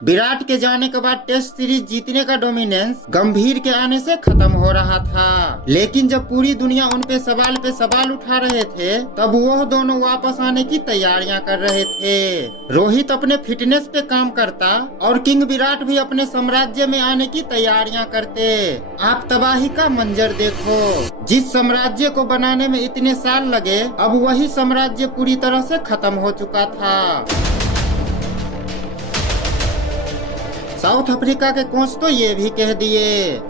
विराट के जाने के बाद टेस्ट सीरीज जीतने का डोमिनेंस गंभीर के आने से खत्म हो रहा था, लेकिन जब पूरी दुनिया उन पे सवाल उठा रहे थे तब वह दोनों वापस आने की तैयारियां कर रहे थे। रोहित अपने फिटनेस पे काम करता और किंग विराट भी अपने साम्राज्य में आने की तैयारियां करते। आप तबाही का मंजर देखो। जिस साम्राज्य को बनाने में इतने साल लगे, अब वही साम्राज्य पूरी तरह से खत्म हो चुका था। साउथ अफ्रीका के कोच तो ये भी कह दिए,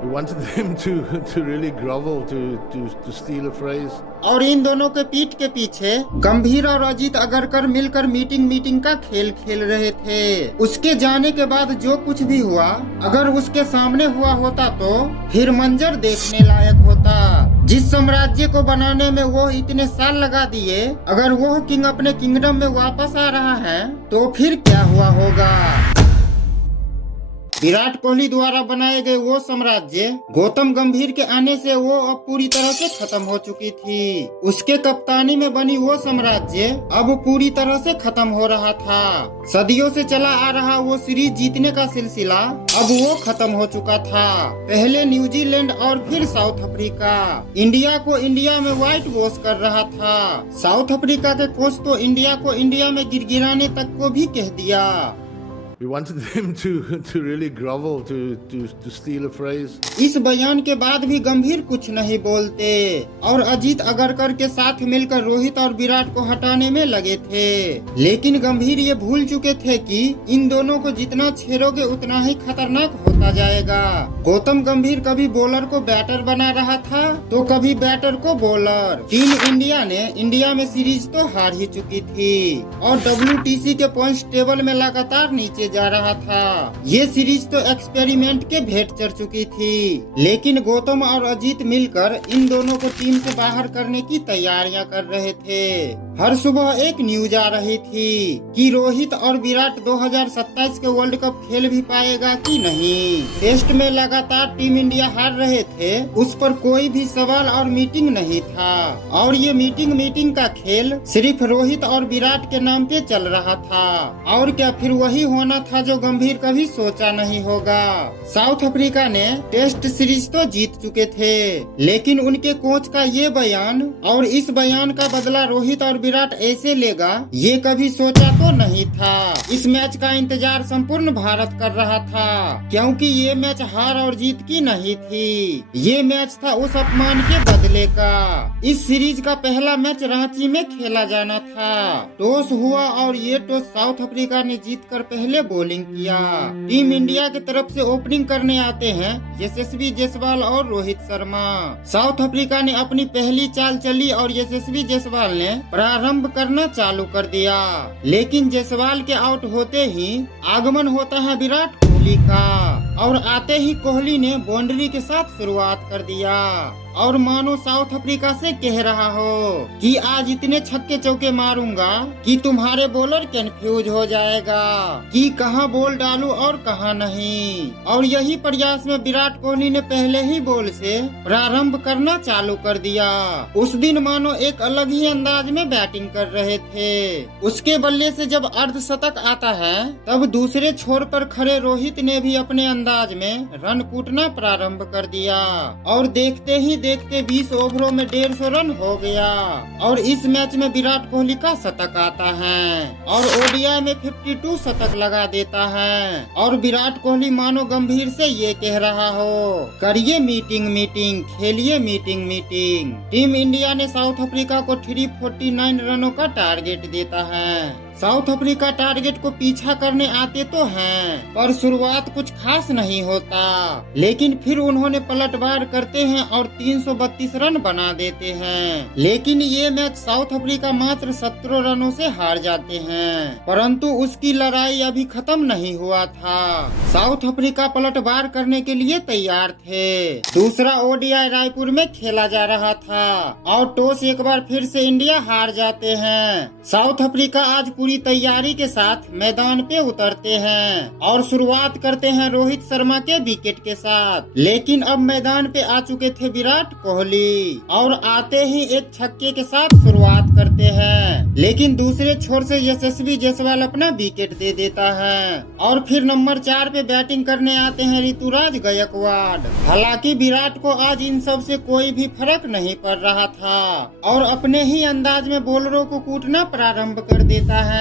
We wanted them to really grovel, to steal a phrase. और इन दोनों के पीठ के पीछे गंभीर और अजीत अगरकर मिलकर मीटिंग का खेल खेल रहे थे। उसके जाने के बाद जो कुछ भी हुआ, अगर उसके सामने हुआ होता तो फिर मंजर देखने लायक होता। जिस साम्राज्य को बनाने में वो इतने साल लगा दिए, अगर वो किंग अपने किंगडम में वापस आ रहा है तो फिर क्या हुआ होगा। विराट कोहली द्वारा बनाए गए वो साम्राज्य गौतम गंभीर के आने से वो अब पूरी तरह से खत्म हो चुकी थी। उसके कप्तानी में बनी वो साम्राज्य अब पूरी तरह से खत्म हो रहा था। सदियों से चला आ रहा वो सीरीज जीतने का सिलसिला अब वो खत्म हो चुका था। पहले न्यूजीलैंड और फिर साउथ अफ्रीका इंडिया को इंडिया में व्हाइट वॉश कर रहा था। साउथ अफ्रीका के कोच तो इंडिया को इंडिया में गिड़गिड़ाने तक को भी कह दिया। We wanted them to really grovel, to steal a phrase. इस बयान के बाद भी गंभीर कुछ नहीं बोलते और अजीत अगरकर के साथ मिलकर रोहित और विराट को हटाने में लगे थे। लेकिन गंभीर ये भूल चुके थे कि इन दोनों को जितना छेड़ोगे उतना ही खतरनाक होता जाएगा। गौतम गंभीर कभी बॉलर को बैटर बना रहा था तो कभी बैटर को बॉलर। टीम इंडिया ने इंडिया में सीरीज तो हार ही चुकी थी और WTC के पॉइंट्स टेबल में लगातार नीचे जा रहा था। ये सीरीज तो एक्सपेरिमेंट के भेंट चढ़ चुकी थी, लेकिन गौतम और अजीत मिलकर इन दोनों को टीम से बाहर करने की तैयारियां कर रहे थे। हर सुबह एक न्यूज आ रही थी कि रोहित और विराट 2027 के वर्ल्ड कप खेल भी पाएगा कि नहीं। टेस्ट में लगातार टीम इंडिया हार रहे थे, उस पर कोई भी सवाल और मीटिंग नहीं था और ये मीटिंग का खेल सिर्फ रोहित और विराट के नाम पे चल रहा था। और क्या फिर वही होना था जो गंभीर कभी सोचा नहीं होगा। साउथ अफ्रीका ने टेस्ट सीरीज तो जीत चुके थे, लेकिन उनके कोच का ये बयान और इस बयान का बदला रोहित और विराट ऐसे लेगा, ये कभी सोचा तो नहीं था। इस मैच का इंतजार संपूर्ण भारत कर रहा था, क्योंकि ये मैच हार और जीत की नहीं थी। ये मैच था उस अपमान के बदले का। इस सीरीज का पहला मैच रांची में खेला जाना था। टॉस हुआ और ये टॉस साउथ अफ्रीका ने जीतकर पहले बॉलिंग किया। टीम इंडिया की तरफ से ओपनिंग करने आते हैं यशस्वी जायसवाल और रोहित शर्मा। साउथ अफ्रीका ने अपनी पहली चाल चली और यशस्वी जायसवाल ने प्रारंभ करना चालू कर दिया, लेकिन जायसवाल के आउट होते ही आगमन होता है विराट कोहली का और आते ही कोहली ने बाउंड्री के साथ शुरुआत कर दिया और मानो साउथ अफ्रीका से कह रहा हो कि आज इतने छक्के चौके मारूंगा कि तुम्हारे बॉलर कंफ्यूज हो जाएगा कि कहां बॉल डालूं और कहां नहीं। और यही प्रयास में विराट कोहली ने पहले ही बॉल से प्रारंभ करना चालू कर दिया। उस दिन मानो एक अलग ही अंदाज में बैटिंग कर रहे थे। उसके बल्ले से जब अर्धशतक आता है तब दूसरे छोर पर खड़े रोहित ने भी अपने अंदाज में रन कूटना प्रारंभ कर दिया और देखते ही देखते 20 ओवरों में 150 रन हो गया और इस मैच में विराट कोहली का शतक आता है और ओडीआई में 52 शतक लगा देता है। और विराट कोहली मानो गंभीर से ये कह रहा हो, करिए मीटिंग खेलिए मीटिंग। टीम इंडिया ने साउथ अफ्रीका को 349 रनों का टारगेट देता है। साउथ अफ्रीका टारगेट को पीछा करने आते तो हैं, पर शुरुआत कुछ खास नहीं होता, लेकिन फिर उन्होंने पलटवार करते हैं और 332 रन बना देते हैं। लेकिन ये मैच साउथ अफ्रीका मात्र 17 रनों से हार जाते हैं, परंतु उसकी लड़ाई अभी खत्म नहीं हुआ था। साउथ अफ्रीका पलटवार करने के लिए तैयार थे। दूसरा ओडीआई रायपुर में खेला जा रहा था और टॉस एक बार फिर से इंडिया हार जाते हैं। साउथ अफ्रीका आज पूरी तैयारी के साथ मैदान पे उतरते हैं और शुरुआत करते हैं रोहित शर्मा के विकेट के साथ। लेकिन अब मैदान पे आ चुके थे विराट कोहली और आते ही एक छक्के के साथ शुरुआत करते हैं, लेकिन दूसरे छोर से यशस्वी जायसवाल अपना विकेट दे देता है और फिर नंबर 4 पे बैटिंग करने आते हैं ऋतुराज गायकवाड़। हालांकि विराट को आज इन सब से कोई भी फर्क नहीं पड़ रहा था और अपने ही अंदाज में बॉलरों को कूटना प्रारंभ कर देता है।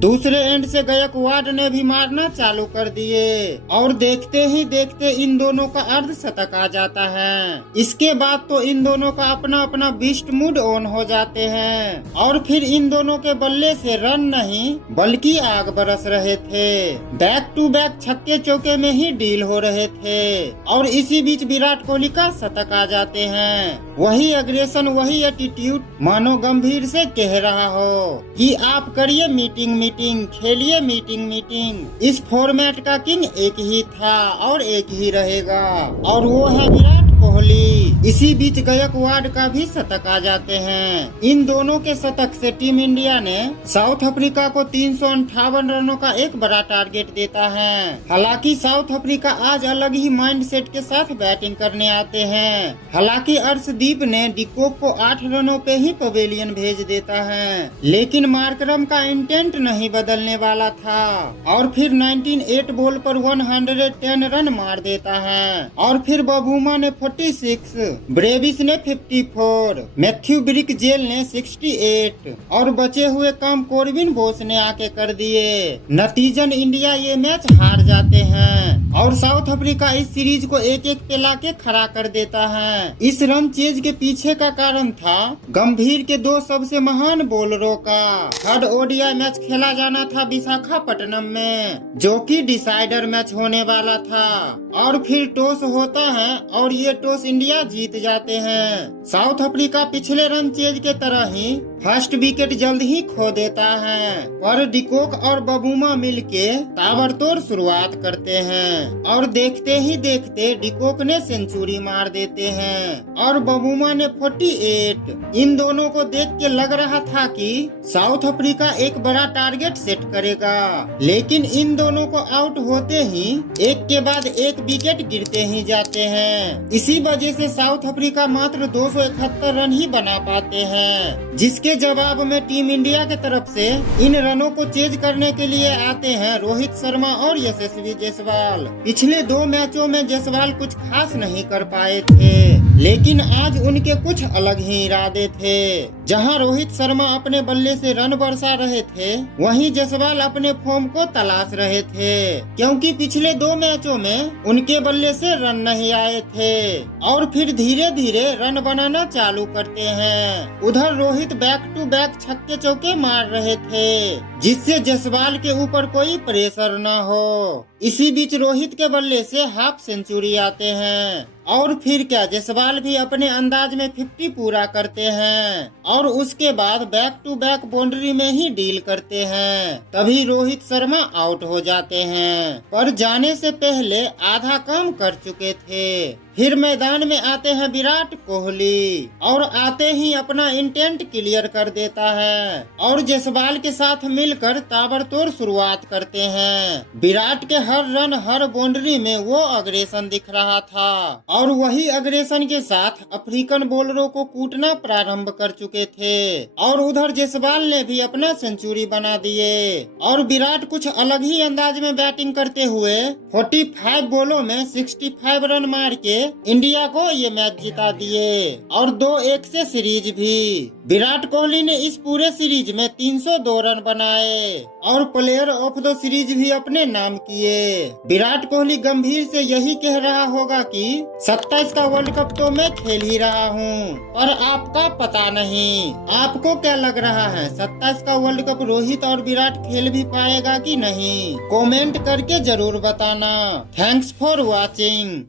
दूसरे एंड से गायकवाड़ ने भी मारना चालू कर दिए और देखते ही देखते इन दोनों का अर्धशतक आ जाता है। इसके बाद तो इन दोनों का अपना अपना बीस्ट मूड ऑन हो जाते हैं और फिर इन दोनों के बल्ले से रन नहीं बल्कि आग बरस रहे थे। बैक टू बैक छक्के चौके में ही डील हो रहे थे और इसी बीच विराट कोहली का शतक आ जाते हैं। वही एग्रेशन, वही एटीट्यूड मानो गंभीर से कह रहा हो कि आप करिए मीटिंग मीटिंग, खेलिए मीटिंग मीटिंग। इस फॉर्मेट का किंग एक ही था और एक ही रहेगा और वो है विराट कोहली। इसी बीच गायकवाड़ का भी शतक आ जाते हैं। इन दोनों के शतक से टीम इंडिया ने साउथ अफ्रीका को 358 रनों का एक बड़ा टारगेट देता है। हालांकि साउथ अफ्रीका आज अलग ही माइंडसेट के साथ बैटिंग करने आते हैं। हालांकि अर्शदीप ने डिकॉक को 8 रनों पे ही पवेलियन भेज देता है, लेकिन मार्करम का इंटेंट नहीं बदलने वाला था और फिर 19 बॉल पर 110 रन मार देता है और फिर बबूमा ने 46, ब्रेविस ने 54, मैथ्यू ब्रिकजेल ने 68 और बचे हुए काम कॉर्बिन बोस ने आके कर दिए। नतीजन इंडिया ये मैच हार जाते हैं और साउथ अफ्रीका इस सीरीज को 1-1 पे लाके खड़ा कर देता है। इस रन चेज के पीछे का कारण था गंभीर के 2 सबसे महान बॉलरों का। थर्ड ओडीआई मैच खेला जाना था विशाखापट्टनम में, जो कि डिसाइडर मैच होने वाला था और फिर टॉस होता है और ये टॉस इंडिया जीत जाते हैं। साउथ अफ्रीका पिछले रन चेज के तरह ही फर्स्ट विकेट जल्द ही खो देता है, पर डिकॉक और बबूमा मिलके ताबड़तोड़ शुरुआत करते हैं और देखते ही देखते डिकॉक ने सेंचुरी मार देते हैं और बबूमा ने 48। इन दोनों को देख के लग रहा था कि साउथ अफ्रीका एक बड़ा टारगेट सेट करेगा, लेकिन इन दोनों को आउट होते ही एक के बाद एक विकेट गिरते ही जाते हैं। इसी वजह से साउथ अफ्रीका मात्र 271 रन ही बना पाते हैं, जिसके जवाब में टीम इंडिया के तरफ से इन रनों को चेज करने के लिए आते हैं रोहित शर्मा और यशस्वी जायसवाल। पिछले 2 मैचों में जायसवाल कुछ खास नहीं कर पाए थे, लेकिन आज उनके कुछ अलग ही इरादे थे। जहां रोहित शर्मा अपने बल्ले से रन बरसा रहे थे, वहीं जायसवाल अपने फॉर्म को तलाश रहे थे, क्योंकि पिछले 2 मैचों में उनके बल्ले से रन नहीं आए थे और फिर धीरे धीरे रन बनाना चालू करते हैं। उधर रोहित बैक टू बैक छक्के चौके मार रहे थे, जिससे जायसवाल के ऊपर कोई प्रेशर न हो। इसी बीच रोहित के बल्ले से हाफ सेंचुरी आते हैं और फिर क्या जायसवाल भी अपने अंदाज में 50 पूरा करते हैं और उसके बाद बैक टू बैक बाउंड्री में ही डील करते हैं। तभी रोहित शर्मा आउट हो जाते हैं, पर जाने से पहले आधा काम कर चुके थे। फिर मैदान में आते हैं विराट कोहली और आते ही अपना इंटेंट क्लियर कर देता है और जायसवाल के साथ मिलकर ताबड़तोड़ शुरुआत करते हैं। विराट के हर रन हर बाउंड्री में वो अग्रेशन दिख रहा था और वही अग्रेशन के साथ अफ्रीकन बॉलरों को कूटना प्रारंभ कर चुके थे और उधर जायसवाल ने भी अपना सेंचुरी बना दिए और विराट कुछ अलग ही अंदाज में बैटिंग करते हुए 45 बॉलों में 65 रन मार के इंडिया को ये मैच जिता दिए और 2-1 से सीरीज भी। विराट कोहली ने इस पूरे सीरीज में 302 रन बनाए और प्लेयर ऑफ द सीरीज भी अपने नाम किए। विराट कोहली गंभीर से यही कह रहा होगा कि 27 का वर्ल्ड कप तो मैं खेल ही रहा हूँ, पर आपका पता नहीं। आपको क्या लग रहा है, 27 का वर्ल्ड कप रोहित और विराट खेल भी पाएगा कि नहीं? कमेंट करके जरूर बताना। Thanks for watching.